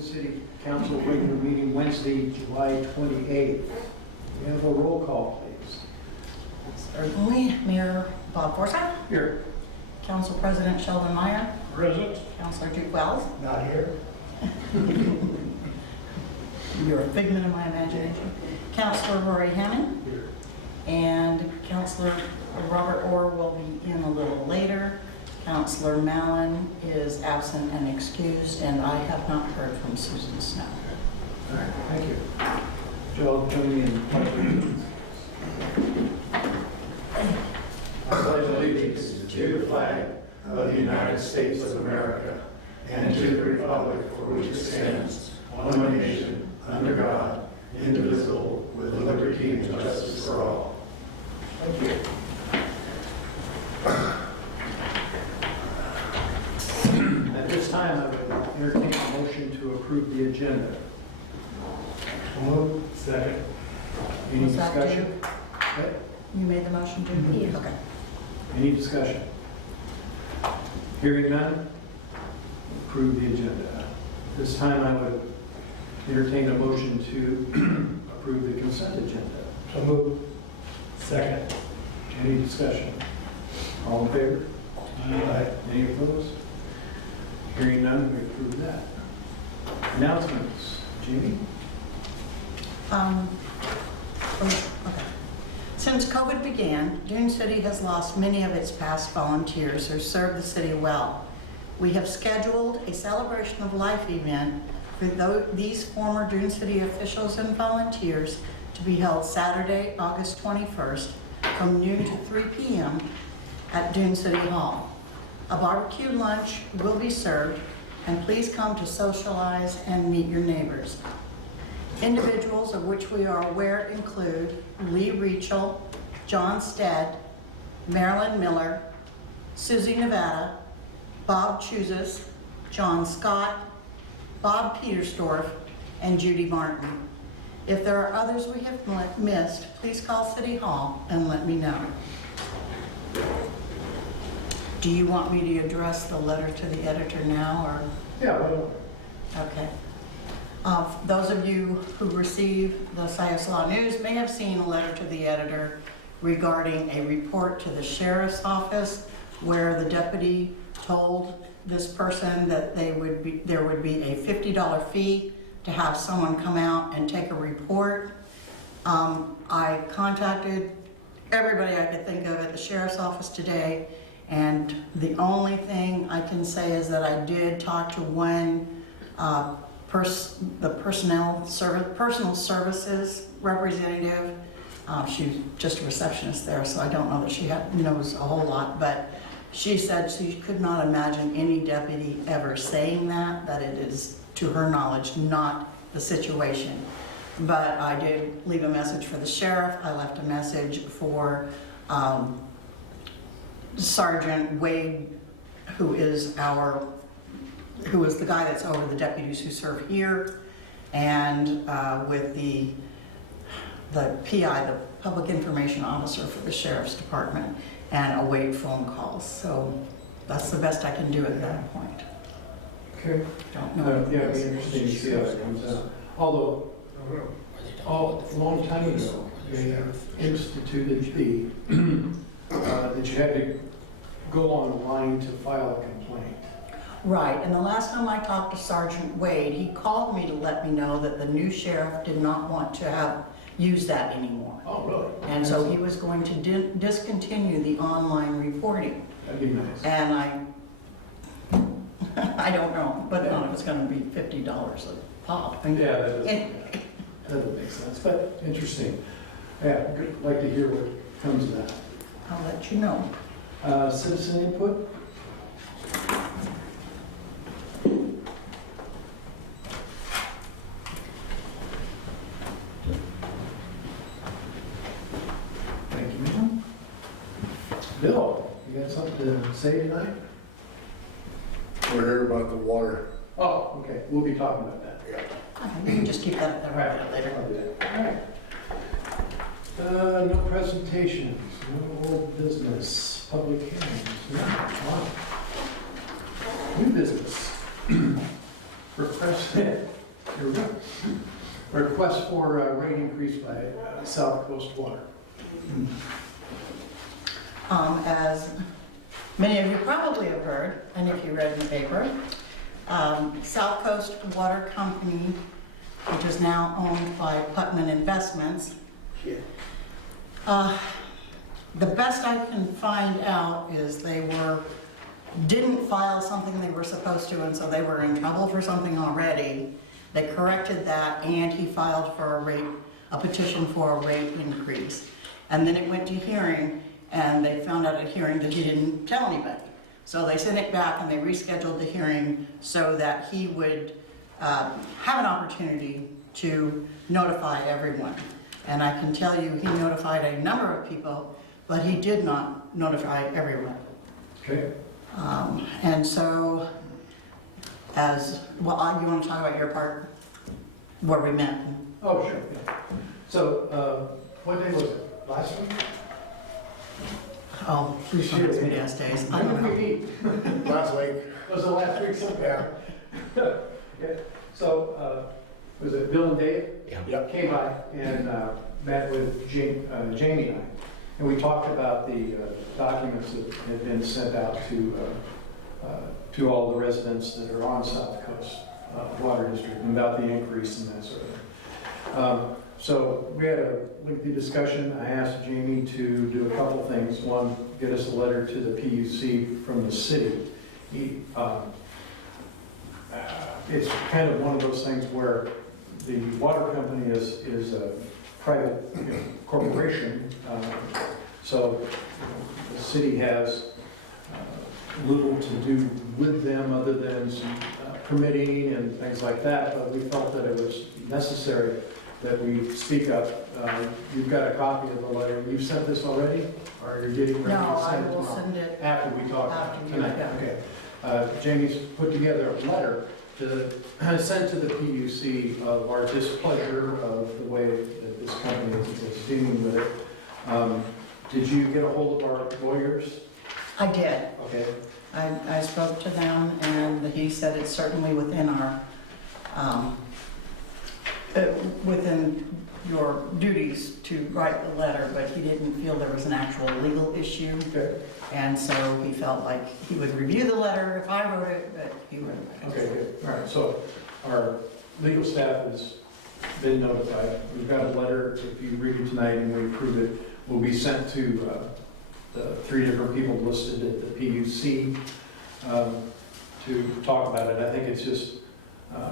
Oregon City Council regular meeting Wednesday, July 28th. We have a roll call, please. Certainly. Mayor Bob Forsyth, Here. Council President Sheldon Meyer, Present. Councilor Duke Wells. Not here. You're a figment of my imagination. Councilor Rory Hammond. Here. And Councilor Robert Orr will be in a little later. Councilor Mallon is absent and excused, and I have not heard from Susan Snow. All right, thank you. Joe, join me in pledge of allegiance. I pledge allegiance to the flag of the United States of America and to the republic for which it stands, one nation, under God, indivisible, with liberty and justice for all. Thank you. At this time, I would entertain a motion to approve the agenda. Move. Second. Any Was that discussion? Okay. You made the motion, Duke? Yes. Okay. Any discussion? Hearing none, approve the agenda. This time I would entertain a motion to approve the consent agenda. So move. Second. Any discussion? All in favor? Aye. Any opposed? Hearing none, we approve that. Announcements. Jamie? Okay. Since COVID began, Dune City has lost many of its past volunteers who served the city well. We have scheduled a celebration of life event for these former Dune City officials and volunteers to be held Saturday, August 21st from noon to 3 p.m. at Dune City Hall. A barbecue lunch will be served, and please come to socialize and meet your neighbors. Individuals of which we are aware include Lee Reachel, John Stead, Marilyn Miller, Susie Nevada, Bob Chuzes, John Scott, Bob Petersdorf, and Judy Martin. If there are others we have missed, please call City Hall and let me know. Do you want me to address the letter to the editor now, or? Yeah, why don't we? Okay. Those of you who receive the Siuslaw News may have seen a letter to the editor regarding a report to the sheriff's office where the deputy told this person that there would be a $50 fee to have someone come out and take a report. I contacted everybody I could think of at the sheriff's office today, and the only thing I can say is that I did talk to one the personal services representative. She's just a receptionist there, so I don't know that she knows a whole lot, but she said she could not imagine any deputy ever saying that it is, to her knowledge, not the situation. But I did leave a message for the sheriff. I left a message for Sergeant Wade, who is the guy that's over the deputies who serve here, and with the PI, the Public Information Officer for the Sheriff's Department, and await phone calls. So that's the best I can do at that point. Okay. Don't know. Yeah, it'd be interesting to see how it comes out. Although, a long time ago, they instituted that you had to go online to file a complaint. Right, and the last time I talked to Sergeant Wade, he called me to let me know that the new sheriff did not want to use that anymore. Oh, really? And so he was going to discontinue the online reporting. That'd be nice. And I don't know, but no, it's gonna be $50 a pop. Yeah, that doesn't make sense, but interesting. Yeah, good. Like to hear what comes of that. I'll let you know. Citizen input? Thank you, ma'am. Bill, you got something to say tonight? We're here about the water. Oh, okay, we'll be talking about that. Okay, you can just keep that at the right later. I'll do that. All right. No presentations, no old business, public hearings, no. Wow. New business. request, here we go. Request for a rate increase by South Coast Water. As many of you probably have heard, and if you read in the paper, South Coast Water Company, which is now owned by Putnam Investments. The best I can find out is they didn't file something they were supposed to, and so they were in trouble for something already. They corrected that, and he filed for a petition for a rate increase. And then it went to hearing, and they found out at hearing that he didn't tell anybody. So they sent it back and they rescheduled the hearing so that he would have an opportunity to notify everyone. And I can tell you, he notified a number of people, but he did not notify everyone. Okay. And so, you want to talk about your part, where we met? Oh, sure. Yeah. So, what day was it? Last week? Oh, This on its year. videos days. I When don't did know. we meet? Last week. Was it last week sometime? Yeah. So, was it Bill and Dave? Yep. Came by and met with Jamie and I. And we talked about the documents that had been sent out to all the residents that are on South Coast Water District and about the increase and that sort of thing. So we had a lengthy discussion. I asked Jamie to do a couple things. One, get us a letter to the PUC from the city. It's kind of one of those things where the water company is a private corporation. So the city has little to do with them other than some permitting and things like that, but we felt that it was necessary that we speak up. You've got a copy of the letter. You've sent this already, or you're getting ready No, to I send it will tomorrow? send it After we talk after you, tonight? yeah. Okay. Jamie's put together a letter to send to the PUC of our displeasure of the way that this company is dealing with it. Did you get a hold of our lawyers? I did. Okay. I spoke to them, and he said it's certainly within our, within your duties to write the letter, but he didn't feel there was an actual legal issue. Okay. And so he felt like he would review the letter if I wrote it, but he wouldn't. Okay, good. All right, so our legal staff has been notified. We've got a letter, if you read it tonight and we approve it, will be sent to the 3 different people listed at the PUC to talk about it. I think it's just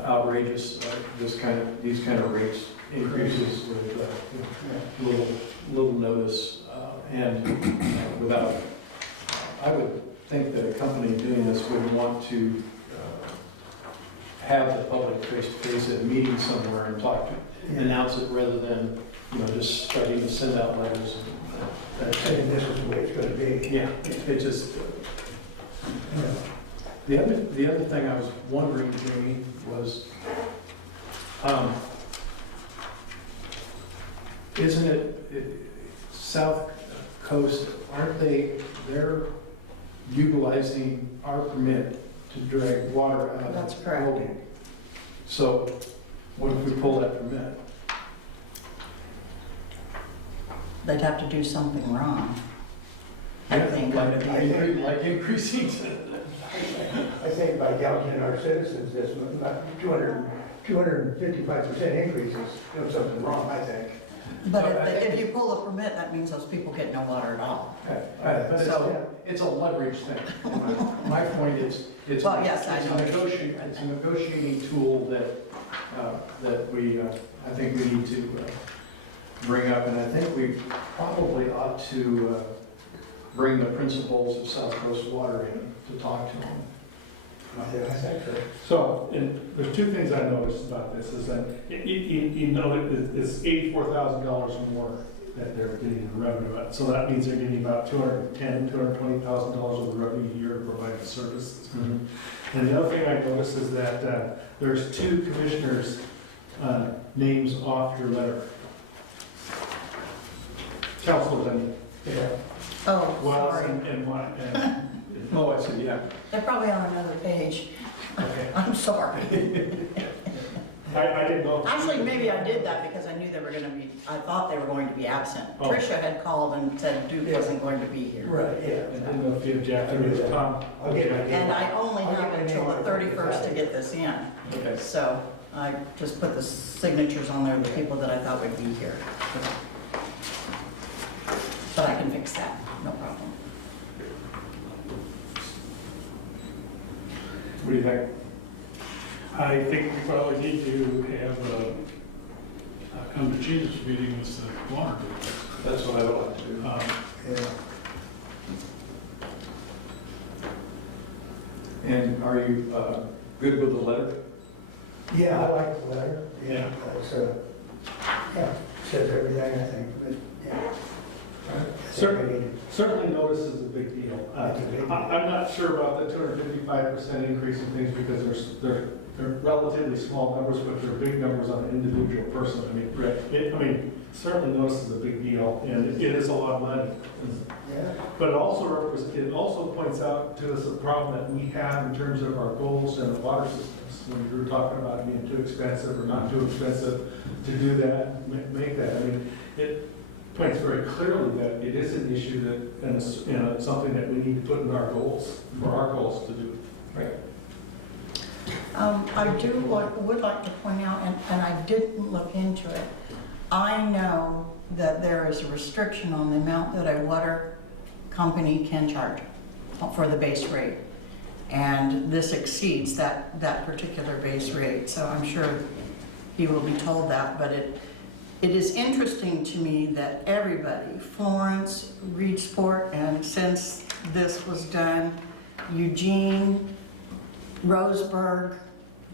outrageous, these kind of rates increases with little notice and without. I would think that a company doing this would want to have the public face-to-face at a meeting somewhere and talk to, announce it rather than, just starting to send out letters. Saying this is the way it's gonna be. Yeah, it just, the other thing I was wondering, Jamie, was, isn't it South Coast, they're utilizing our permit to drag water out of the That's correct. building. So what if we pull that permit? They'd have to do something wrong. I think I would be. Like increasing. I think by gouging our citizens, this 255% increase is doing something wrong, I think. But if you pull a permit, that means those people get no water at all. But So- it's a leverage thing. My point is, it's Well, yes, I know. it's a negotiating tool that we, I think we need to bring up, and I think we probably ought to bring the principals of South Coast Water in to talk to them. I think so. So, and there's 2 things I noticed about this, is that, it's $84,000 more that they're getting in revenue at. So that means they're getting about $220,000 of the revenue a year to provide the service. And the other thing I noticed is that there's 2 commissioners' names off your letter. Councilman, Yeah. Oh, Wells sorry. and mine, and Oh, I see, yeah. They're probably on another page. okay. I'm sorry. I didn't know. Actually, maybe I did that because I knew they were gonna be, I thought they were going to be absent. Oh. Tricia had called and said Duke wasn't going to be here. Right, I yeah. didn't know if you objected or Tom. I'll get my- And I only have until the 31st to get this in. Okay. So I just put the signatures on there of the people that I thought would be here. But I can fix that, no problem. What do you think? I think we probably need to have come to Jesus meeting with the water board. That's what I would like to do. Yeah. And are you good with the letter? Yeah, I like the letter. Yeah. It's, yeah, says everything, I think, but, yeah. Certainly notice is a big deal. It's a big deal. I'm not sure about the 255% increase in things because they're relatively small numbers, but they're big numbers on an individual person. I mean, certainly notice is a big deal, and it is a lot of money. Yeah. But it also points out to us a problem that we have in terms of our goals and the water systems. When we were talking about being too expensive or not too expensive to do that, make that. I mean, it points very clearly that it is an issue that, and it's, you know, it's something that we need to put in our goals, for our goals to do. Right. I would like to point out, and I didn't look into it, I know that there is a restriction on the amount that a water company can charge for the base rate. And this exceeds that particular base rate, so I'm sure he will be told that, but it is interesting to me that everybody, Florence, Reedsport, and since this was done, Eugene, Roseburg,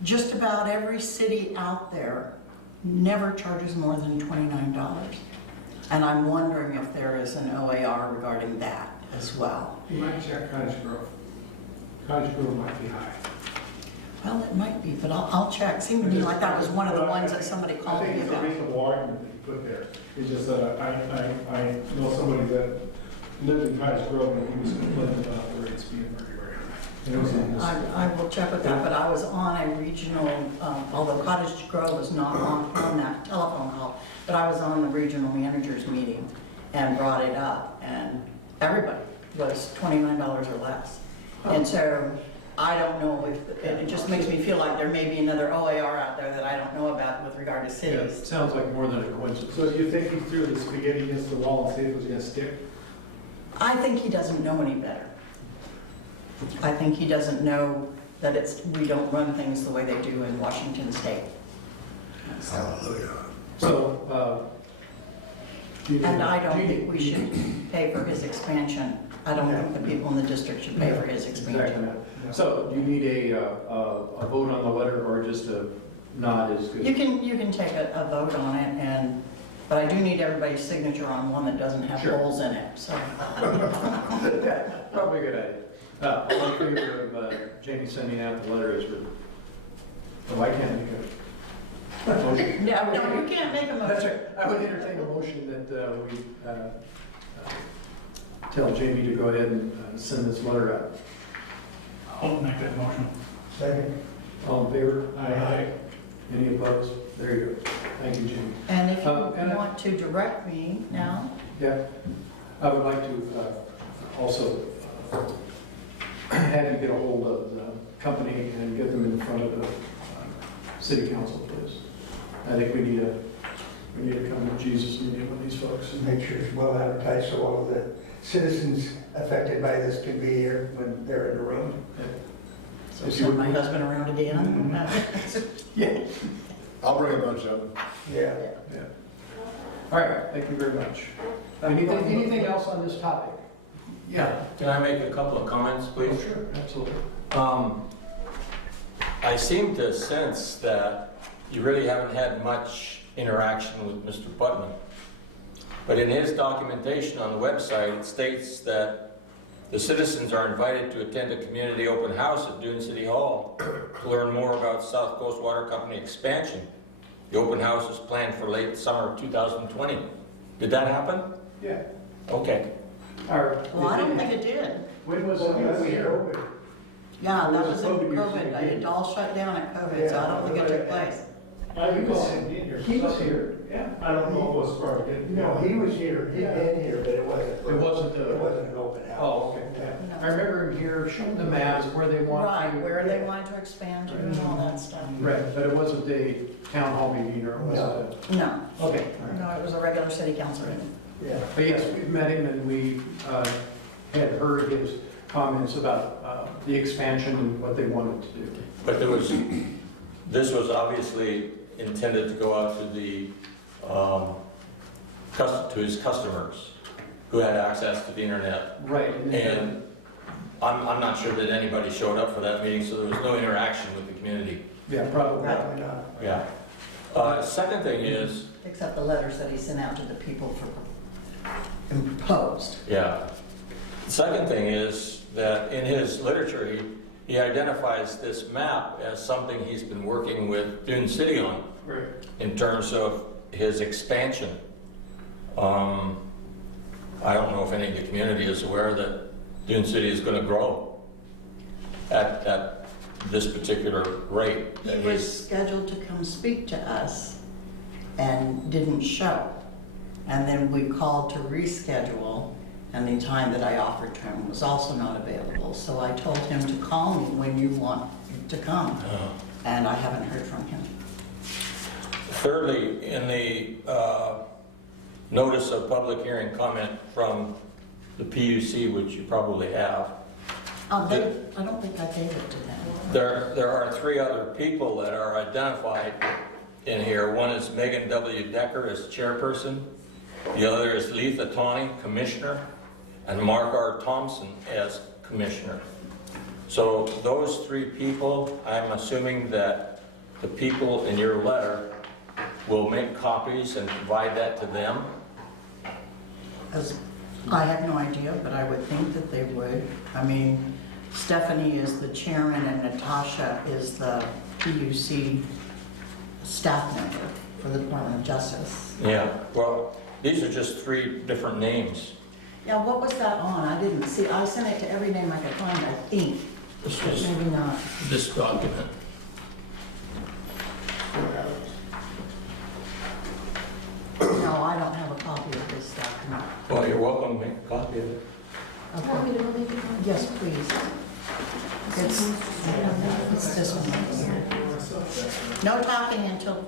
just about every city out there never charges more than $29. And I'm wondering if there is an OAR regarding that as well. You might check Cottage Grove. Cottage Grove might be high. Well, it might be, but I'll check. Seemed to me like that was one of the ones that somebody called I me think it's a about. reasonable argument that you put there. It's just that I know somebody that lived in Cottage Grove and he was complaining about the rates being very, very high. And it was in this. I will check with that, but I was on a regional, although Cottage Grove was not on that telephone call, but I was on the regional managers meeting and brought it up, and everybody was $29 or less. And so I don't know if, it just makes me feel like there may be another OAR out there that I don't know about with regard to Yeah, cities. it sounds like more than a coincidence. So do you think he threw the spaghetti against the wall and see if it was gonna stick? I think he doesn't know any better. I think he doesn't know that we don't run things the way they do in Washington State. Hallelujah. So, do you- And I don't do you- think we should pay for his expansion. I don't think the people in the district should pay for his Exactly. expansion. So, do you need a vote on the letter or just a nod is good? You can take a vote on it, but I do need everybody's signature on one that doesn't have Sure. holes in it, so. Probably a good idea. All in favor of Jamie sending out the letter as written? Oh, I can't make a motion. No, you can't make a That's motion. right. I would entertain a motion that we tell Jamie to go ahead and send this letter out. I'll make that motion. Second. All in favor? Aye. Any opposed? There you go. Thank you, Jamie. And if you And I- want to direct me now, Yeah, I would like to also have you get a hold of the company and get them in front of the city council, please. I think we need to come to Jesus meeting with these folks. Make sure it's well advertised so all of the citizens affected by this can be here when they're in the room. so send my husband around again. Yeah. I'll bring a bunch of them. Yeah. Yeah. All right, thank you very much. Anything else on this topic? Yeah. Can I make a couple of comments, please? Sure, absolutely. I seem to sense that you really haven't had much interaction with Mr. Putnam. But in his documentation on the website, it states that the citizens are invited to attend a community open house at Dune City Hall to learn more about South Coast Water Company expansion. The open house is planned for late summer of 2020. Did that happen? Yeah. Okay. Well, I don't think it did. When was Well, it? we are open. Yeah, that was in COVID years COVID. ago. It all shut down at COVID, so I don't think it took place. He was here. Yeah, I don't know if it was part of it. No, he was here, he'd been here, but it wasn't. It wasn't It wasn't an open house. Oh, okay. Yeah. I remember him here showing the maps where they wanted Right, to. where they wanted to expand to and all that stuff. Right, but it wasn't a town hall meeting or it wasn't No, a. Okay. no, it was a regular city council meeting. Yeah. But yes, we've met him and we had heard his comments about the expansion and what they wanted to do. But this was obviously intended to go out to to his customers who had access to the internet. Right. And I'm not sure that anybody showed up for that meeting, so there was no interaction with the community. Yeah, probably. Probably not. Yeah. Second thing is, Except the letters that he sent out to the people for imposed. yeah. Second thing is that in his literature, he identifies this map as something he's been working with Dune City on Right. in terms of his expansion. I don't know if any of the community is aware that Dune City is going to grow at this particular rate. He was scheduled to come speak to us and didn't show. And then we called to reschedule, and the time that I offered to him was also not available. So I told him to call me when you want to come, and I haven't heard from him. Thirdly, in the notice of public hearing comment from the PUC, which you probably have, I don't think I gave it to them. there are three other people that are identified in here. One is Megan W. Decker as chairperson. The other is Letha Tawney, commissioner, and Mark R. Thompson as commissioner. So those three people, I'm assuming that the people in your letter will make copies and provide that to them. As I have no idea, but I would think that they would. I mean, Stephanie is the chairman and Natasha is the PUC staff member for the Department of Justice. Yeah, well, these are just three different names. Yeah, what was that on? I didn't see. I sent it to every name I could find, I think. This But was maybe not. this document. No, I don't have a copy of this document. Well, you're welcome to make a copy of it. Okay. Yes, please. It's this one. No talking until,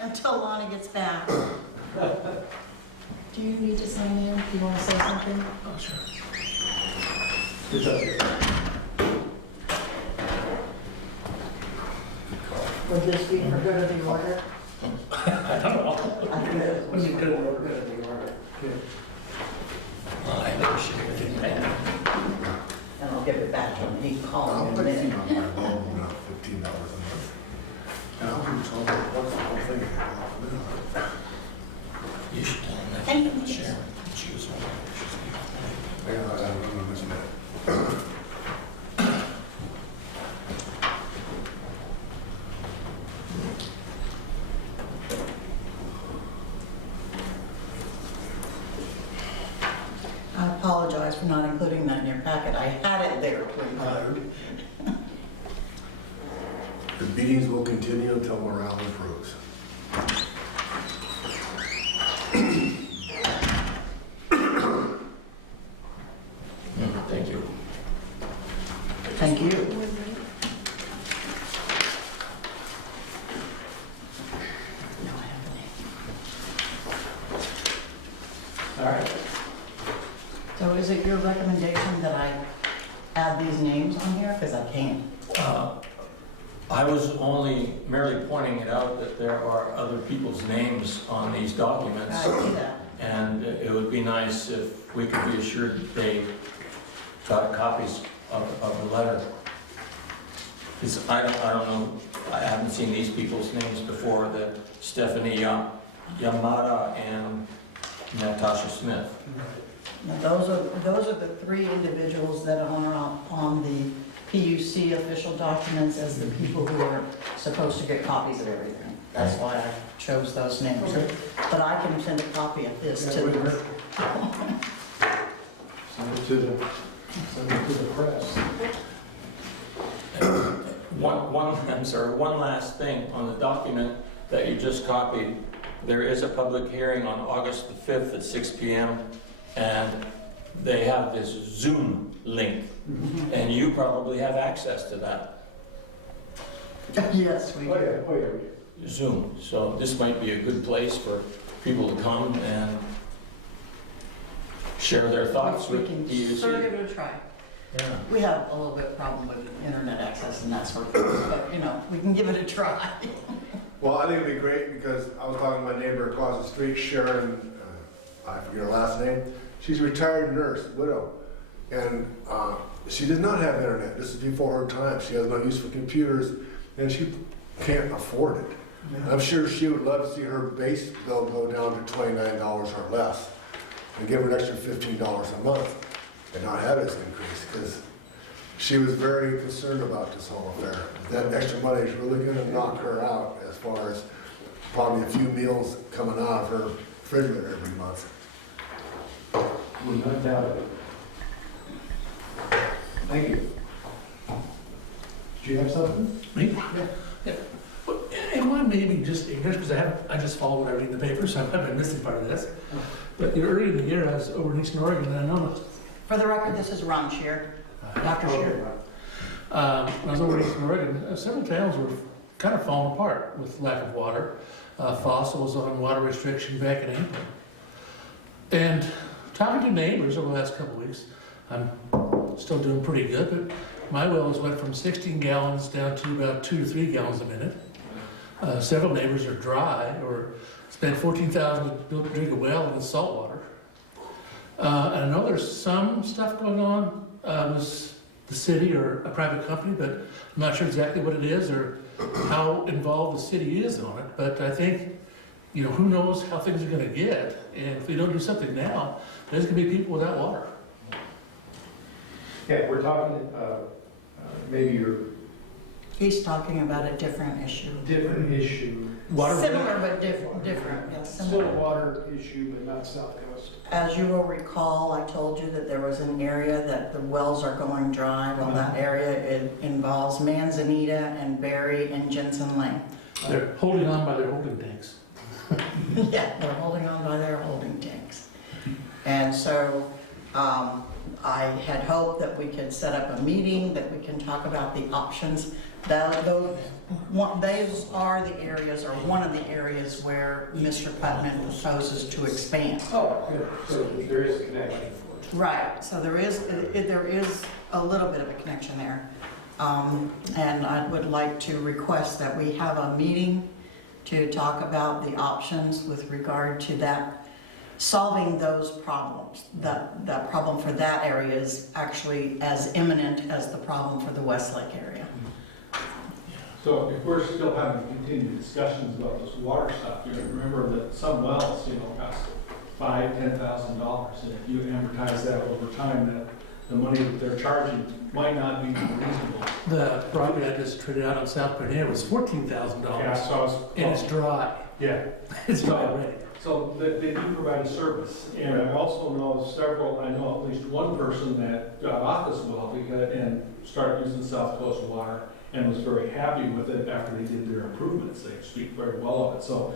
until Lonnie gets back. Do you need to sign in? Do you want to say something? Oh, sure. It's up here. Would this be for good of the order? I don't know. I think it was Was it good? for good of the order. Well, I appreciate it. And I'll give it back to him. He can call I'll me in a put minute. on my loan now, $15 a month. And I'll be told what's the whole thing. You should tell them that. Thank you. Sharon, she was one of Yeah, I don't know this minute. I apologize for not including that in your packet. I had it there to include. The meetings will continue until morale improves. Thank you. Thank you. No, I haven't. All right. So is it your recommendation that I add these names on here? Because I can't. I was only merely pointing it out that there are other people's names on these documents. I see that. And it would be nice if we could be assured that they got copies of the letter. Because I don't know, I haven't seen these people's names before, the Stephanie Yamada and Natasha Smith. Now, those are the three individuals that are on the PUC official documents as the people who are supposed to get copies of everything. That's why I chose those names. But I can send a copy of this to them. Send it to the Send it to the press. One last thing on the document that you just copied. There is a public hearing on August the 5th at 6 p.m. and they have this Zoom link, and you probably have access to that Yes, we Oh, do. yeah, oh, yeah. Zoom. So this might be a good place for people to come and share their thoughts We with can EUC. sort of give it a try. Yeah. We have a little bit of problem with internet access and that sort of thing, but, you know, we can give it a try. Well, I think it'd be great because I was talking to my neighbor across the street, Sharon, I forget her last name. She's a retired nurse, widow, and she does not have internet. This is before her time. She has no use for computers, and she can't afford it. I'm sure she would love to see her base bill go down to $29 or less and give her an extra $15 a month and not have this increase, because she was very concerned about this whole affair. That extra money is really going to knock her out as far as probably a few meals coming out of her refrigerator every month. Would not doubt it. Thank you. Do you have something? Me? Yeah. And why maybe just English, because I just follow what I read in the paper, so I've been missing part of this. But earlier in the year, I was over in Eastern Oregon, and I noticed, For the record, this is Ron Shear, Dr. Shear. when I was over in Eastern Oregon, several towns were kind of falling apart with lack of water. Fossil was on water restriction back in April. And talking to neighbors over the last couple of weeks, I'm still doing pretty good, but my wells went from 16 gallons down to about 2 to 3 gallons a minute. Several neighbors are dry or spent $14,000 to dig a well with salt water. And I know there's some stuff going on with the city or a private company, but I'm not sure exactly what it is or how involved the city is on it. But I think, you know, who knows how things are gonna get, and if we don't do something now, there's gonna be people without water. Yeah, we're talking, maybe your He's talking about a different issue. different issue. Water. Similar but different, yes. Still a Similar. water issue, but not South Coast. As you will recall, I told you that there was an area that the wells are going dry. Well, that area, it involves Manzanita and Berry and Jensen Lane. They're holding on by their holding tanks. Yeah, they're holding on by their holding tanks. And so I had hoped that we could set up a meeting, that we can talk about the options. Those are the areas, or one of the areas where Mr. Putnam proposes to expand. Oh, good. So there is a connection. Right, so there is a little bit of a connection there. And I would like to request that we have a meeting to talk about the options with regard to that, solving those problems. That problem for that area is actually as imminent as the problem for the Westlake area. So if we're still having continued discussions about this water stuff, you know, remember that some wells, you know, cost $5,000-$10,000, and if you amortize that over time, that the money that they're charging might not be reasonable. The property I just traded out on South Bernier was $14,000. Yeah, so I was, And it's dry. yeah. It's dry already. So they do provide a service, and I also know I know at least one person that got off this well and started using South Coast water and was very happy with it after they did their improvements. They speak very well of it. So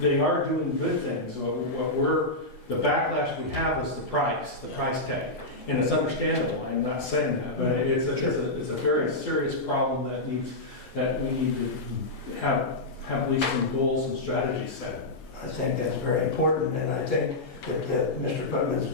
they are doing good things. So the backlash we have is the price tag. And it's understandable, I'm not saying that, but it's a very serious problem that we need to have at least some goals and strategies set. I think that's very important, and I think that Mr. Putnam's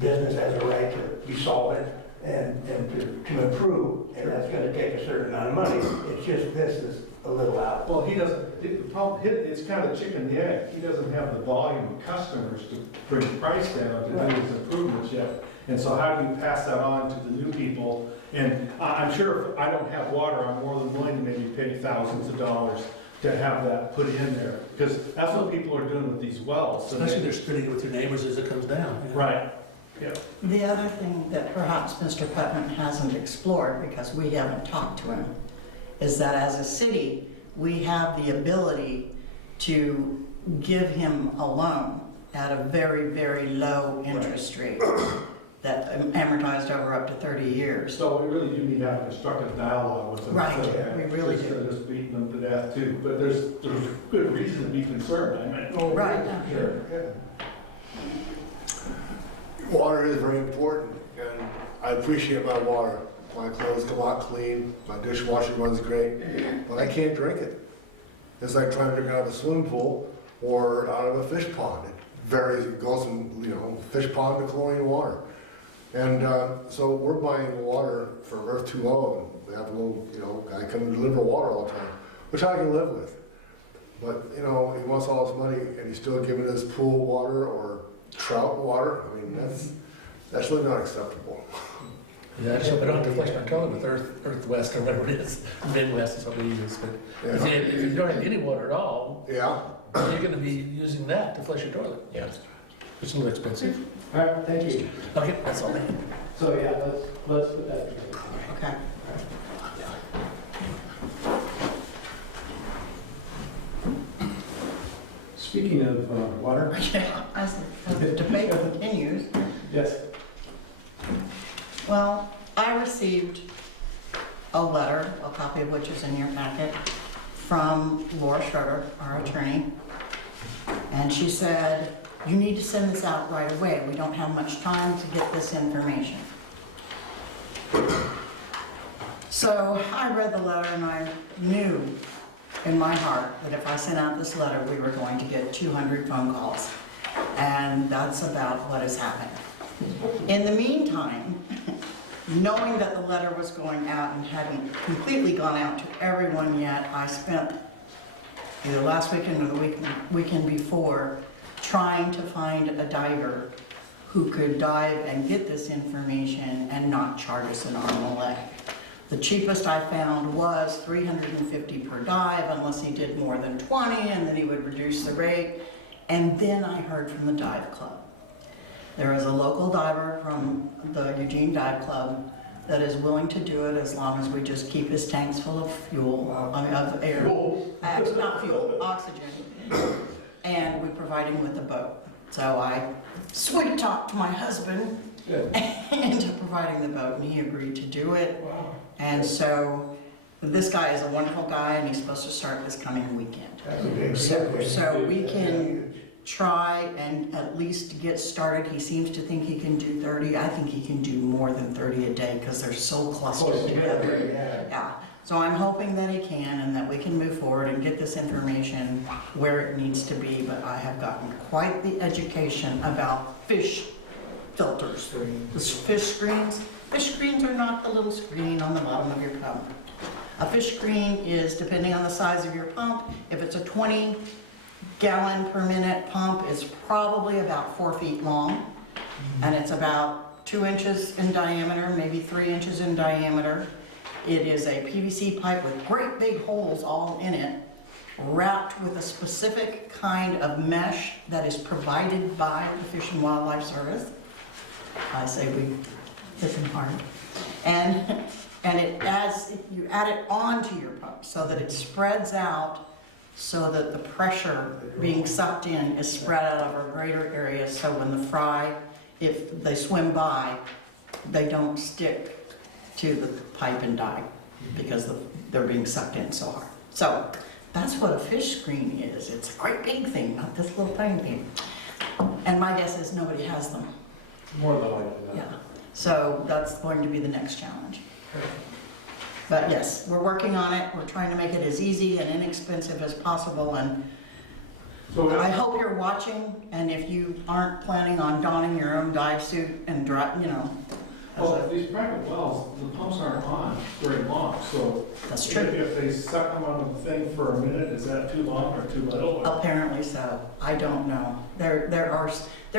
business has a right to be solvent and to improve, and that's gonna take a certain amount of money. It's just this is a little out. Well, he doesn't, the problem, it's kind of the chicken and the egg. He doesn't have the volume of customers to bring the price down to do his improvements yet. And so how do you pass that on to the new people? And I'm sure if I don't have water, I'm more than willing to maybe pay thousands of dollars to have that put in there. Because that's what people are doing with these wells. So Especially they're splitting it with your neighbors as it comes down. you know. Right, yeah. The other thing that perhaps Mr. Putnam hasn't explored, because we haven't talked to him, is that as a city, we have the ability to give him a loan at a very, very low interest rate. that amortized over up to 30 years. So we really do need to have a constructive dialogue with them. Right, So, we really Instead do. of just beating them to death too, but there's good reason to be concerned, I mean. Right. Sure, yeah. Water is very important, and I appreciate my water. My clothes come out clean, my dishwasher runs great, but I can't drink it. It's like trying to drink out of a swimming pool or out of a fish pond. It varies, it goes from, fish pond to chlorine water. And so we're buying water from Earth 2.0, and we have a little, guy come and deliver water all the time, which I can live with. But, he wants all his money and he's still giving us pool water or trout water. I mean, that's really not acceptable. Yeah, I just hope I don't have to flush my toilet with Earth West or whatever it is. Midwest is what we use, but if you don't have any water at all, Yeah. you're gonna be using that to flush your toilet. Yeah. It's a little expensive. All right, thank you. Okay, that's all I have. So, yeah, let's put that together. Okay. Speaking of water, Yeah, as the debate continues. yes, Well, I received a letter, a copy of which is in your packet, from Laura Schroeder, our attorney. And she said, you need to send this out right away. We don't have much time to get this information. So I read the letter and I knew in my heart that if I sent out this letter, we were going to get 200 phone calls. And that's about what has happened. In the meantime, knowing that the letter was going out and hadn't completely gone out to everyone yet, I spent either last weekend or the weekend before trying to find a diver who could dive and get this information and not charge us an arm and a leg. The cheapest I found was $350 per dive unless he did more than 20, and then he would reduce the rate. And then I heard from the dive club. There is a local diver from the Eugene Dive Club that is willing to do it as long as we just keep his tanks full of fuel, of air. Not fuel, oxygen. And we provide him with a boat. So I sweet talked my husband into providing the boat, and he agreed to do it. wow. And so this guy is a wonderful guy, and he's supposed to start this coming weekend. That's a big So we can try and at least get started. He seems to think he can do 30. I think he can do more than 30 a day because they're so clustered together. Yeah. So I'm hoping that he can and that we can move forward and get this information where it needs to be. But I have gotten quite the education about fish filters. The fish screens. Fish screens are not the little screen on the bottom of your pump. A fish screen is, depending on the size of your pump, if it's a 20-gallon per minute pump, it's probably about 4 feet long, and it's about 2 inches in diameter, maybe 3 inches in diameter. It is a PVC pipe with great big holes all in it, wrapped with a specific kind of mesh that is provided by the Fish and Wildlife Service. I say we hit them hard. And it adds, you add it onto your pump so that it spreads out so that the pressure being sucked in is spread out over a greater area, so when the fry, if they swim by, they don't stick to the pipe and die because they're being sucked in so hard. So that's what a fish screen is. It's a great big thing, not this little tiny thing. And my guess is nobody has them. More than likely. Yeah. So that's going to be the next challenge. But yes, we're working on it. We're trying to make it as easy and inexpensive as possible. And So I hope you're watching. And if you aren't planning on donning your own dive suit and drive, well, these private wells, the pumps aren't on very long, so. that's true. If they suck them on the thing for a minute, is that too long or too little? Apparently so. I don't know. There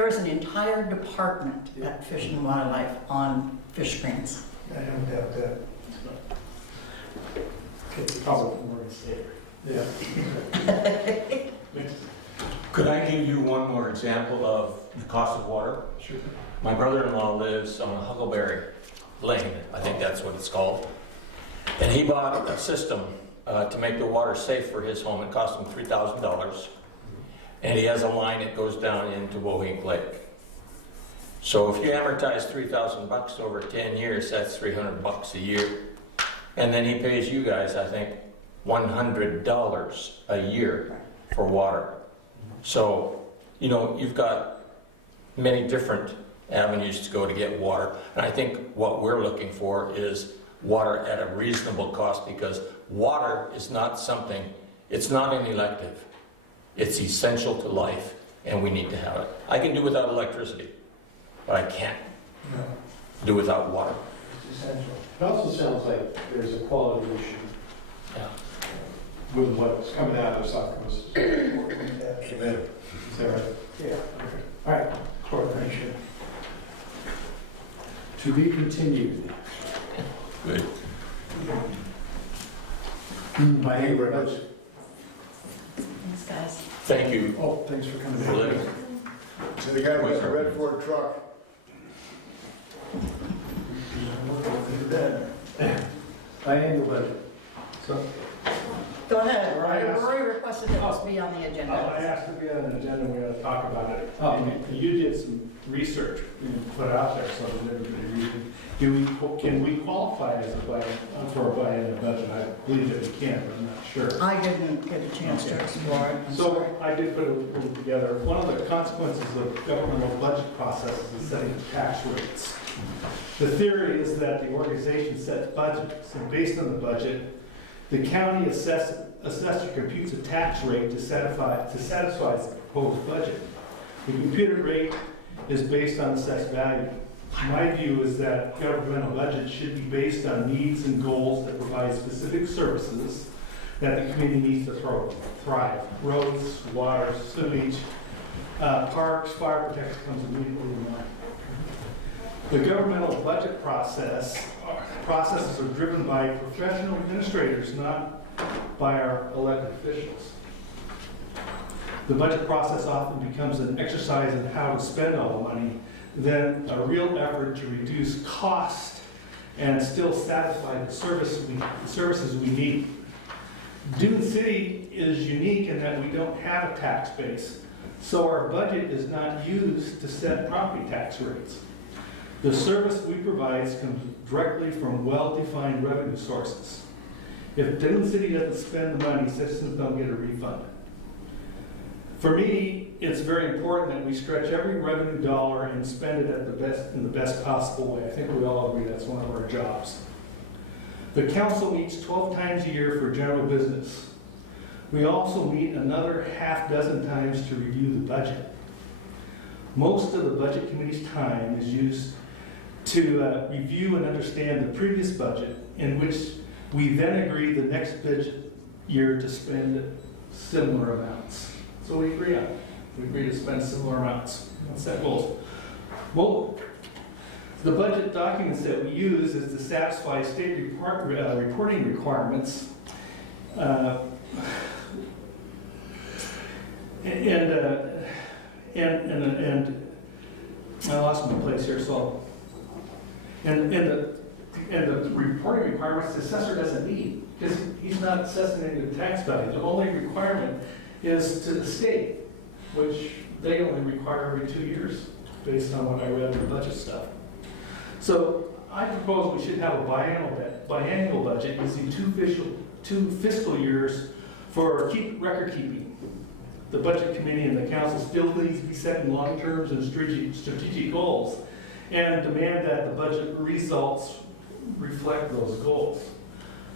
is an entire department at Fish and Wildlife on fish screens. I don't doubt that. Probably from Morgan State. Yeah. Could I give you one more example of the cost of water? Sure. My brother-in-law lives on Huckleberry Lane, I think that's what it's called. And he bought a system to make the water safe for his home. It cost him $3,000. And he has a line that goes down into Wohink Lake. So if you amortize $3,000 over 10 years, that's $300 a year. And then he pays you guys, I think, $100 a year for water. So, you know, you've got many different avenues to go to get water. And I think what we're looking for is water at a reasonable cost, because water is not something, it's not an elective. It's essential to life, and we need to have it. I can do without electricity, but I can't do without water. It's essential. It also sounds like there's a quality issue Yeah. with what's coming out of South Coast. Amen. Is that right? Yeah, All right, coordination. to be continued. Good. My neighbor, Thanks, guys. Thank you oh, thanks for coming for in. living. And the guy with the red Ford truck. I handle budget. So, Go ahead, Right. Roy requested that this be on the I agenda. asked to be on an agenda, we're gonna talk about it. Oh. And you did some research, you put out there so that everybody read it. Can we qualify as a for a biennial budget? I believe that we can, but I'm not sure. I didn't get a chance to explore it. I'm So sorry. I did put it together. One of the consequences of governmental budget processes is setting tax rates. The theory is that the organization sets budgets, and based on the budget, the county assessor computes a tax rate to satisfy its proposed budget. The computed rate is based on assessed value. My view is that governmental budget should be based on needs and goals that provide specific services that the community needs to thrive. Roads, water, sewage, parks, fire protection comes immediately in mind. The governmental budget processes are driven by professional administrators, not by our elected officials. The budget process often becomes an exercise in how to spend all the money, then a real effort to reduce cost and still satisfy the services we need. Dune City is unique in that we don't have a tax base, so our budget is not used to set property tax rates. The service we provide comes directly from well-defined revenue sources. If Dune City doesn't spend the money, citizens don't get a refund. For me, it's very important that we stretch every revenue dollar and spend it in the best possible way. I think we all agree that's one of our jobs. The council meets 12 times a year for general business. We also meet another half dozen times to review the budget. Most of the budget committee's time is used to review and understand the previous budget, in which we then agree the next budget year to spend similar amounts. So we agree on it. We agree to spend similar amounts and set goals. Well, the budget documents that we use is to satisfy state reporting requirements. And I lost my place here, so. And the reporting requirements the assessor doesn't need, because he's not assessing any of the tax value. The only requirement is to the state, which they only require every 2 years, based on what I read in the budget stuff. So I propose we should have a biannual budget using two fiscal years for record keeping. The budget committee and the council still needs to be setting long-term and strategic goals, and demand that the budget results reflect those goals.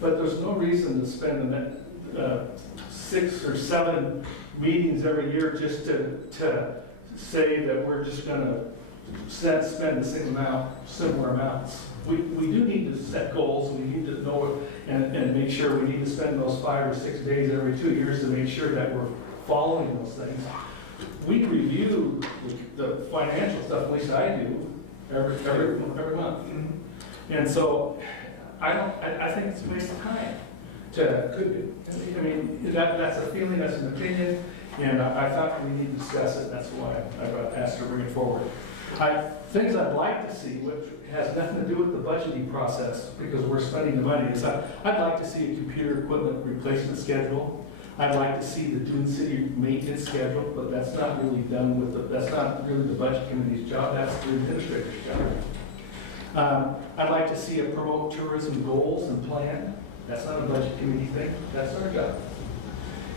But there's no reason to spend 6 or 7 meetings every year just to say that we're just gonna spend the same amount, similar amounts. We do need to set goals, we need to know it, and make sure we need to spend those 5 or 6 days every 2 years to make sure that we're following those things. We review the financial stuff, at least I do, every month. And so I think it's a waste of time I mean, that's a feeling, that's an opinion, and I thought we need to discuss it. That's why I asked her to bring it forward. Things I'd like to see, which has nothing to do with the budgeting process, because we're spending the money, is I'd like to see a computer equipment replacement schedule. I'd like to see the Dune City maintenance schedule, but that's not really done with that's not really the budget committee's job, that's the administrator's job. I'd like to see a promote tourism goals and plan. That's not a budget committee thing, that's our job.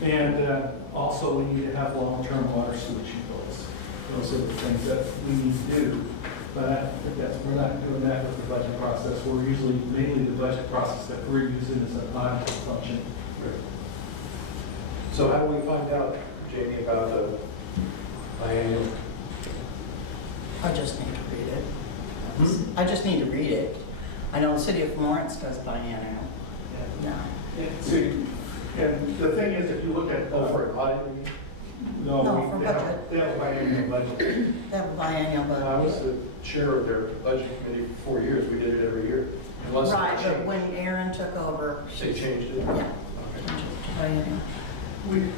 And also, we need to have long-term water stewardship goals. Those are the things that we need to do. But we're not doing that with the budget process. We're usually, mainly the budget process that we're using is an audit function. So how do we find out, Jamie, about the biennial? I just need to read it. I just need to read it. I know the city of Florence does biennial. No. See, and the thing is, if you look at, For audit? No, no, for they have budget. they have a biennial budget. They have a biennial, I was but. the chair of their budget committee for 4 years. We did it every year. Unless Right, they but changed. when Aaron took over, They changed it. yeah. Biennial.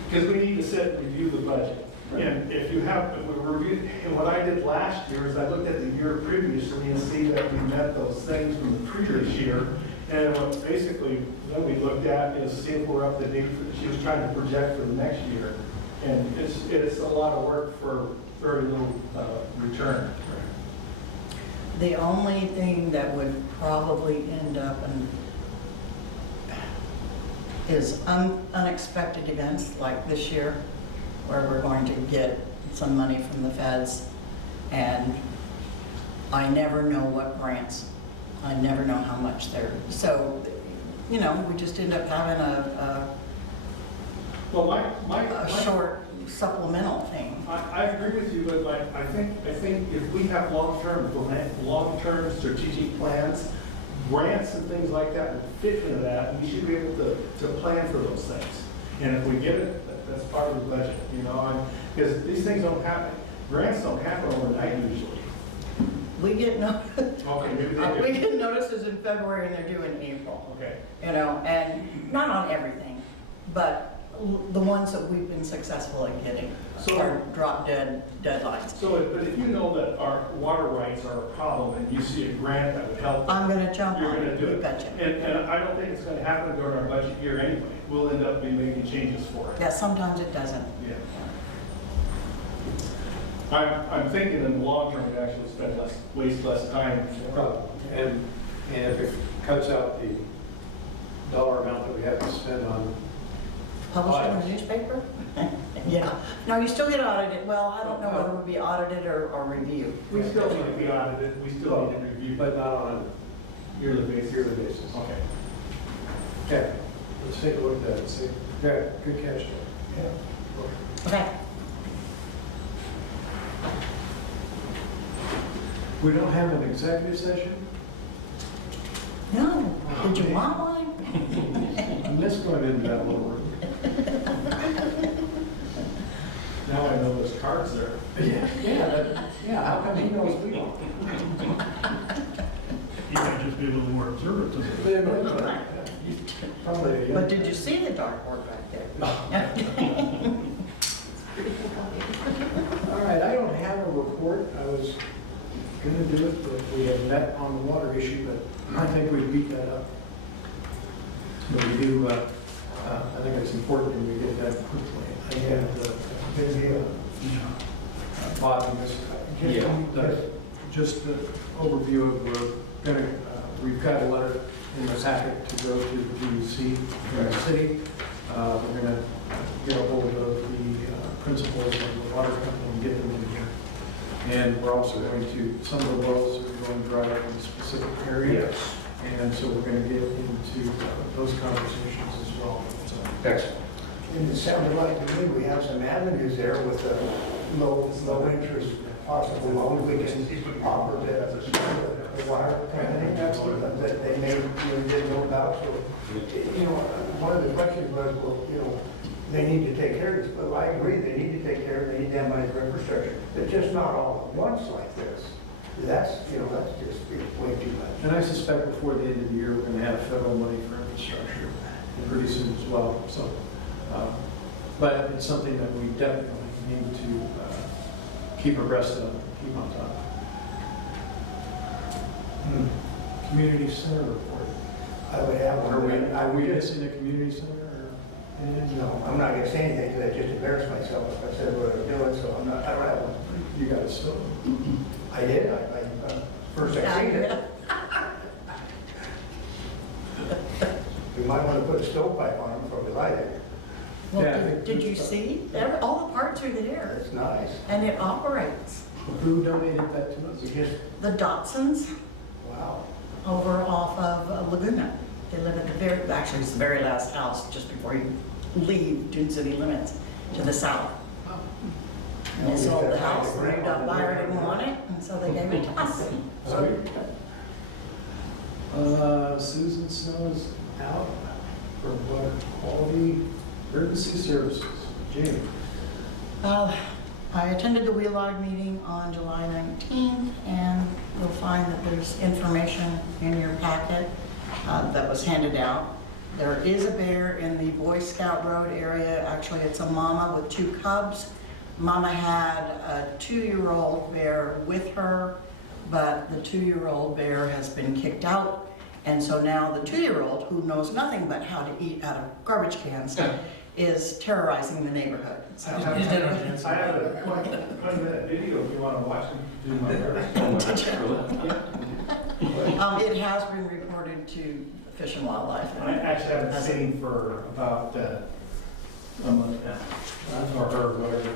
Because we need to sit and review the budget. And if you have, if we review, and what I did last year is I looked at the year previously and see that we met those things from the previous year. And what basically then we looked at is see if we're up to date. She was trying to project for the next year. And it's a lot of work for very little return. The only thing that would probably end up is unexpected events like this year, where we're going to get some money from the feds, and I never know what grants, I never know how much they're, so, you know, we just end up having Well, a short supplemental thing. I agree with you, but I think if we have long-term strategic plans, grants and things like that would fit into that, and we should be able to plan for those things. And if we get it, that's part of the budget, you know, because these things don't happen, grants don't happen overnight usually. We get Okay, maybe they do. we get notices in February and they're due in April. Okay. You know, and not on everything, but the ones that we've been successful at getting So- are drop dead deadlines. So, but if you know that our water rights are a problem and you see a grant that would help, I'm gonna jump you're on gonna it, do you it. betcha. And I don't think it's gonna happen during our budget year anyway. We'll end up be making changes for it. Yeah, sometimes it doesn't. Yeah. I'm thinking in the long term, we actually spend waste less time. And if it cuts out the dollar amount that we have to spend on, Publish in the newspaper? Yeah. No, you still get audited. Well, I don't know whether it would be audited or reviewed. We still need to be audited, we still need to review, but not on yearly a basis. yearly basis. Okay. Okay, let's take a look at that and see. Yeah, good catch. Okay. We don't have an executive session? No, did you want one? I miss going into that little room. Now I know there's cards there. Yeah, how come he knows we don't? You might just be a little more observant than Probably. But did you see the dartboard back there? All right, I don't have a report. I was gonna do it, but we had met on the water issue, but I think we beat that up. But we do, I think it's important that we get that quickly. I had, Bob, just the overview of, we've got a letter in the packet to go to the DEC in the city. We're gonna get a hold of the principals of the water company and get them in here. And we're also going to, some of the wells are going dry in a specific area. Yes. And so we're going to get into those conversations as well. So, Excellent. And it sounded like to me, we have some avenues there with the low interest possible loan we can offer to the water company. Absolutely. That they may, didn't know about, so, one of the questions was, well, they need to take care of this, but I agree, they need to take care of it, they need to have money for infrastructure, but just not all at once like this. That's just way too much. And I suspect before the end of the year, we're going to have federal money for infrastructure and pretty soon as well. So, but it's something that we definitely need to keep abreast of, keep on top of. Community center report. I would have one. Are we missing a community center? Or? No, I'm not gonna say anything, because I just embarrassed myself if I said what I was doing, so I don't have one. You got a stove? I did, first I seen it. We might want to put a stovepipe on them before we light it. Well, Yeah, I think did you that's- see? All the parts are there, It's nice. and it operates. Who donated that to us? We just, The Dotsons wow. over off of Laguna. They live at the very, actually, it's the very last house, just before you leave Dune City limits, to the south. And they sold the house, the new buyer didn't want it, and so they gave it to us. Susan Snow is out for water quality emergency services. Jamie? I attended the Wheelock meeting on July 19th, and you'll find that there's information in your packet that was handed out. There is a bear in the Boy Scout Road area. Actually, it's a mama with 2 cubs. Mama had a 2-year-old bear with her, but the 2-year-old bear has been kicked out. And so now the 2-year-old, who knows nothing but how to eat out of garbage cans, is terrorizing the neighborhood. So, I have a 20-minute video if you want to watch them do my work. it has been reported to Fish and Wildlife. I actually haven't seen for about a month now, or whatever.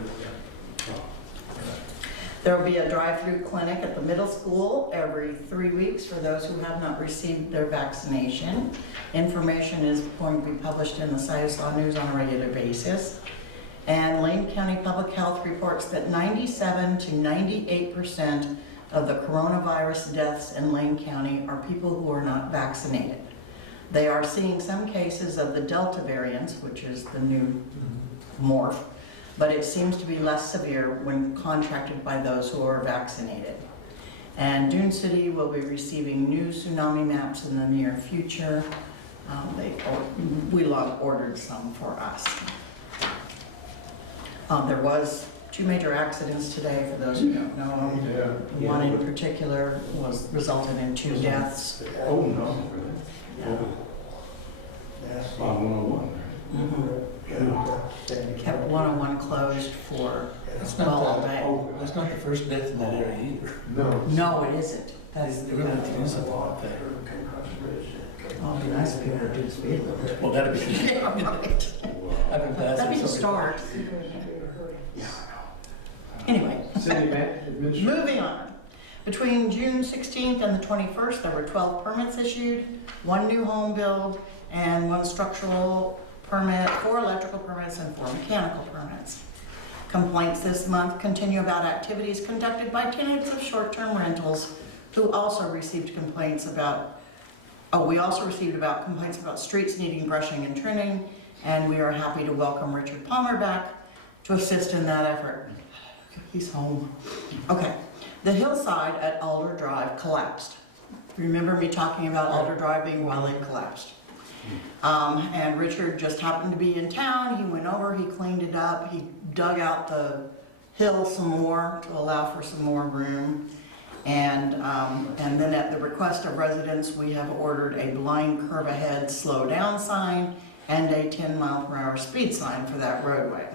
There will be a drive-through clinic at the middle school every 3 weeks for those who have not received their vaccination. Information is going to be published in the Siuslaw News on a regular basis. And Lane County Public Health reports that 97 to 98% of the coronavirus deaths in Lane County are people who are not vaccinated. They are seeing some cases of the Delta variant, which is the new morph, but it seems to be less severe when contracted by those who are vaccinated. And Dune City will be receiving new tsunami maps in the near future. Wheelock ordered some for us. There was 2 major accidents today, for those who don't know. One in particular resulted in 2 deaths. Oh, no. Yes. On 101. Kept 101 closed for That's well all not day. that's not the first death in that area either. No. No, it isn't. That's They really have to do something about that. Oh, it'd be nice if people would do the speed limit. Well, that'd be, Yeah, right. I've been passing. That'd be the start. Anyway, City administrator? moving on. Between June 16th and the 21st, there were 12 permits issued, 1 new home build, and 1 structural permit, 4 electrical permits, and 4 mechanical permits. Complaints this month continue about activities conducted by tenants of short-term rentals who also received complaints about, we also received about complaints about streets needing brushing and trimming, and we are happy to welcome Richard Palmer back to assist in that effort. He's home. Okay, the hillside at Alder Drive collapsed. Remember me talking about Alder Drive being well, it collapsed. And Richard just happened to be in town. He went over, he cleaned it up, he dug out the hill some more to allow for some more room. And then at the request of residents, we have ordered a blind curve ahead, slow down sign and a 10-mile-per-hour speed sign for that roadway.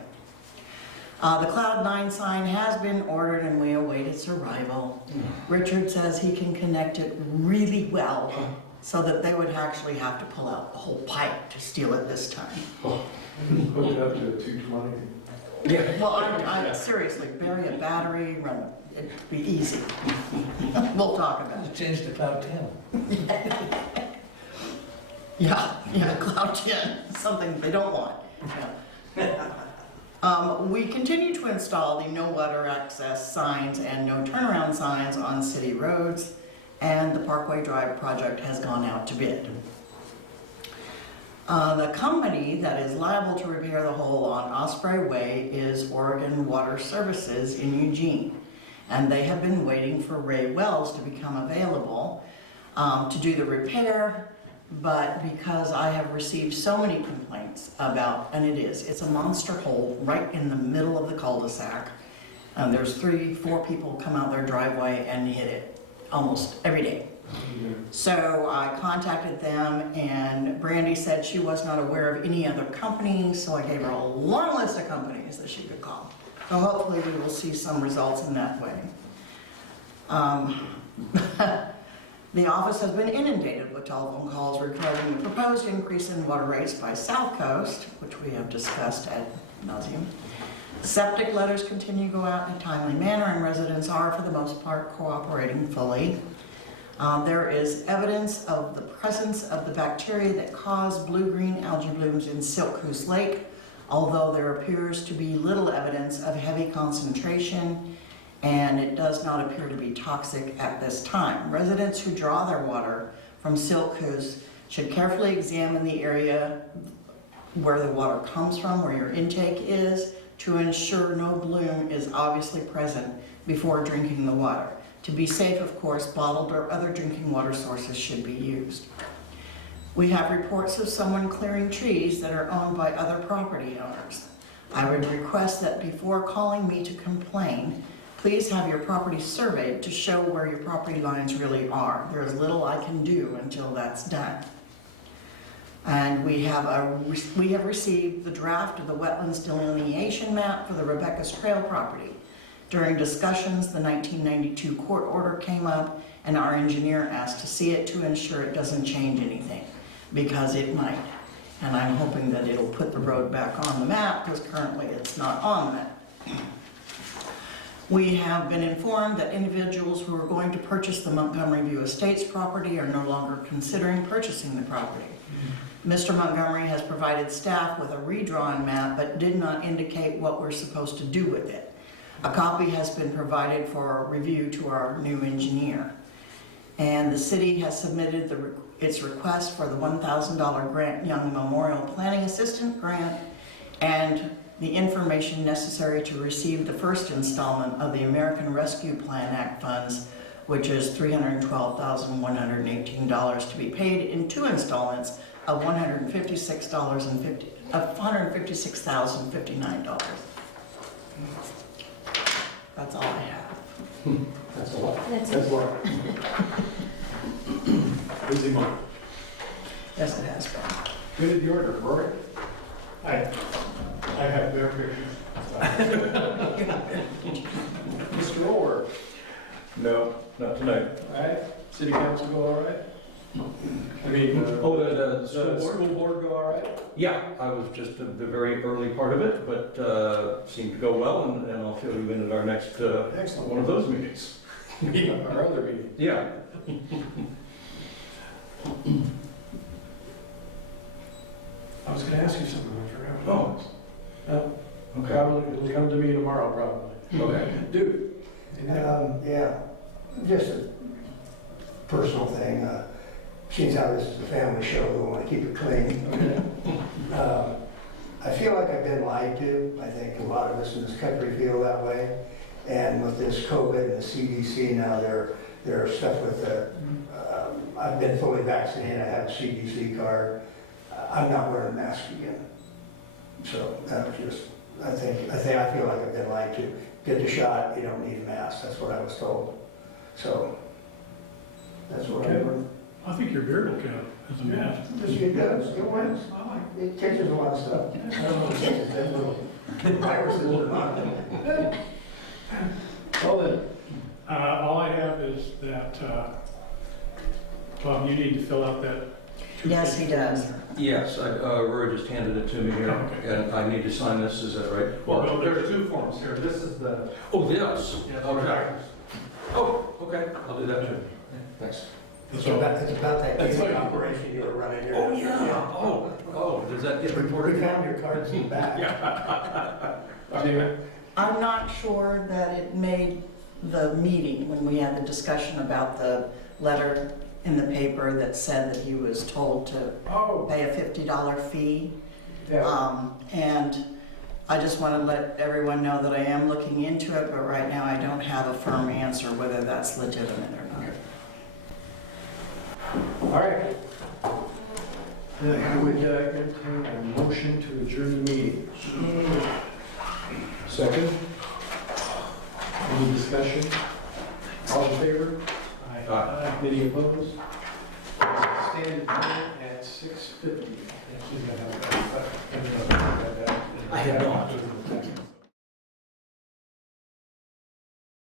The Cloud 9 sign has been ordered and we await its arrival. Richard says he can connect it really well so that they would actually have to pull out the whole pipe to steal it this time. Hook it up to a 220. Well, I seriously, bury a battery, run it. It'd be easy. We'll talk about it. Change to Cloud 10. Yeah, Cloud 10, something they don't want. Yeah. We continue to install the no water access signs and no turnaround signs on city roads, and the Parkway Drive project has gone out to bid. The company that is liable to repair the hole on Osprey Way is Oregon Water Services in Eugene, and they have been waiting for Ray Wells to become available to do the repair. But because I have received so many complaints about, and it's a monster hole right in the middle of the cul-de-sac. There's 3-4 people come out their driveway and hit it almost every day. So I contacted them, and Brandy said she was not aware of any other companies, so I gave her a long list of companies that she could call. So hopefully we will see some results in that way. The office has been inundated with telephone calls regarding the proposed increase in water rates by South Coast, which we have discussed ad nauseum. Septic letters continue to go out in a timely manner, and residents are, for the most part, cooperating fully. There is evidence of the presence of the bacteria that cause blue-green algae blooms in Siltcoos Lake, although there appears to be little evidence of heavy concentration, and it does not appear to be toxic at this time. Residents who draw their water from Siltcoos should carefully examine the area where the water comes from, where your intake is, to ensure no bloom is obviously present before drinking the water. To be safe, of course, bottled or other drinking water sources should be used. We have reports of someone clearing trees that are owned by other property owners. I would request that before calling me to complain, please have your property surveyed to show where your property lines really are. There is little I can do until that's done. And we have received the draft of the wetlands delineation map for the Rebecca's Trail property. During discussions, the 1992 court order came up, and our engineer asked to see it to ensure it doesn't change anything, because it might. And I'm hoping that it'll put the road back on the map, because currently it's not on the map. We have been informed that individuals who are going to purchase the Montgomery View Estates property are no longer considering purchasing the property. Mr. Montgomery has provided staff with a redrawn map, but did not indicate what we're supposed to do with it. A copy has been provided for review to our new engineer. And the city has submitted its request for the $1,000 Grant Young Memorial Planning Assistant Grant and the information necessary to receive the first installment of the American Rescue Plan Act funds, which is $312,118 to be paid in 2 installments of $156,059. That's all I have. That's a lot. That's That's a lot. Busy month. Yes, it has been. Good at the order, Rory. I have their pictures. Mr. Orr, No, not tonight. all right? City council go all right? I mean, The the school board go all right? Yeah, I was just at the very early part of it, but seemed to go well, and I'll fill you in at our next Excellent. one of those meetings. Our other meeting. Yeah. I was gonna ask you something, I forgot. Oh. No, Okay. probably, it'll come to me tomorrow, probably. Okay. Dude. Yeah, just a personal thing. Seeing how this is a family show, we want to keep it clean. I feel like I've been lied to. I think a lot of us in this country feel that way. And with this COVID and the CDC now, there are stuff with the, I've been fully vaccinated, I have a CDC card. I'm not wearing a mask again. So that was just, I feel like I've been lied to. Get the shot, you don't need a mask. That's what I was told. So that's what I'm doing. I think your beard will count as a mask. It does, it works. It catches a lot of stuff. It catches that little viruses or not. Well then, All I have is that, Bob, you need to fill out that. Yes, he does. Yes, Rory just handed it to me here, Okay. and I need to sign this, is that right? Well, no, there are 2 forms here. This is the, Oh, this? yeah, Okay. Oh, okay, I'll do that too. Thanks. It's about that cleaning operation you were running here. Oh, yeah, oh, does that get We reported? found your cards in the back. I'm not sure that it made the meeting when we had the discussion about the letter in the paper that said that he was told to oh, pay a $50 fee. yeah. And I just want to let everyone know that I am looking into it, but right now I don't have a firm answer whether that's legitimate or not. All right. Then I would entertain a motion to adjourn the meeting. Second? Any discussion? All in favor? Aye. Any opposed? Stand adjourned at 6:50. She's gonna have that. I have not.